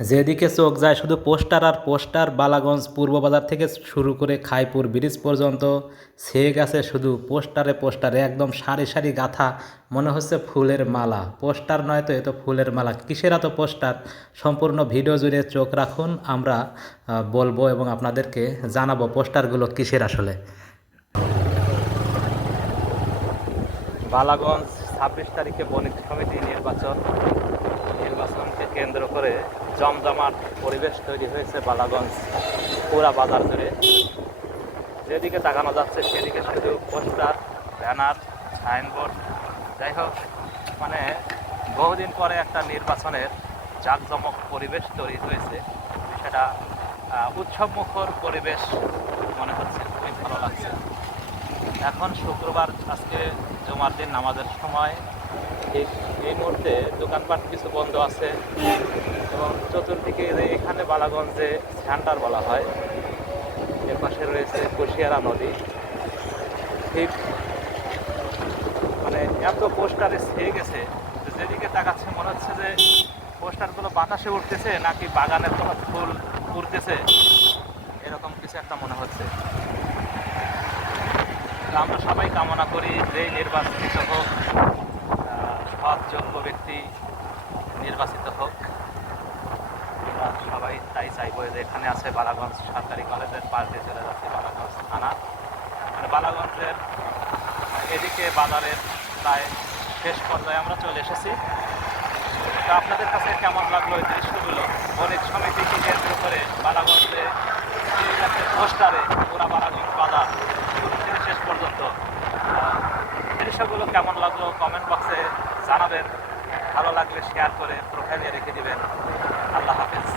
যেদিকে চোখ যায় শুধু পোস্টার আর পোস্টার, বালাগঞ্জ পূর্ব বাজার থেকে শুরু করে খাইপুর ব্রিজ পর্যন্ত। ছেয়ে গেছে শুধু পোস্টারে পোস্টারে, একদম সারি সারি গাথা, মনে হচ্ছে ফুলের মালা। পোস্টার নয় তো, এ তো ফুলের মালা। কিসের এত পোস্টার? সম্পূর্ণ ভিডিও জুড়ে চোখ রাখুন, আমরা বলব এবং আপনাদেরকে জানাব পোস্টারগুলো কিসের আসলে। বালাগঞ্জ ছাব্বিশ তারিখে বণিক সমিতি নির্বাচন। কেন্দ্র করে জমজমাট পরিবেশ তৈরি হয়েছে বালাগঞ্জ পুরা বাজার জুড়ে। যেদিকে তাকানো যাচ্ছে সেদিকে শুধু পোস্টার, ব্যানার, সাইনবোর্ড। যাই হোক মানে বহুদিন পরে একটা নির্বাচনের জাঁকজমক পরিবেশ তৈরি হয়েছে। সেটা উৎসবমুখর পরিবেশ মনে হচ্ছে, খুবই ভালো লাগছে। এখন শুক্রবার আজকে জমার দিন, নামাজের সময়। এই মুহূর্তে দোকানপাট কিছু বন্ধ আছে। এবং চতুর্দিকে এখানে বালাগঞ্জে সেন্টার বলা হয়, এর পাশে রয়েছে কুশিয়ারা নদী। ঠিক মানে এত পোস্টারে ছেয়ে গেছে যেদিকে তাকাচ্ছে মনে হচ্ছে যে পোস্টারগুলো বাতাসে উঠতেছে নাকি বাগানের কোনো ফুল উড়তেছে এরকম কিছু একটা মনে হচ্ছে। আমরা সবাই কামনা করি যে নির্বাচিত হোক যোগ্য ব্যক্তি নির্বাচিত হোক। আমরা সবাই তাই চাইব যে এখানে আছে বালাগঞ্জ সরকারি কলেজের দিয়ে চলে যাচ্ছে বালাগঞ্জ থানা। মানে বালাগঞ্জের এদিকে বাজারের প্রায় শেষ পর্যায়ে আমরা চলে এসেছি। তো আপনাদের কাছে কেমন লাগল এই দৃশ্যগুলো? অনেক সমিতিকে কেন্দ্র করে বালাগঞ্জে পোস্টারে পুরা বালাগঞ্জ বাজার শুরু থেকে শেষ পর্যন্ত? দৃশ্যগুলো কেমন লাগল? কমেন্ট বক্সে জানাবেন। ভালো লাগলে শেয়ার করে প্রোফাইলে রেখে দিবেন। আল্লাহ হাফেজ।